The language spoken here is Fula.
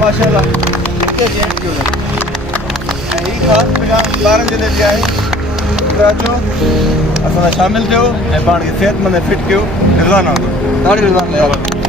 माशाल्लाह ॿारनि जे लाइ बि आहे अचो असां सां शामिलु थियो ऐं पाण खे सिहतमंद ऐं फिट कयो रिज़वान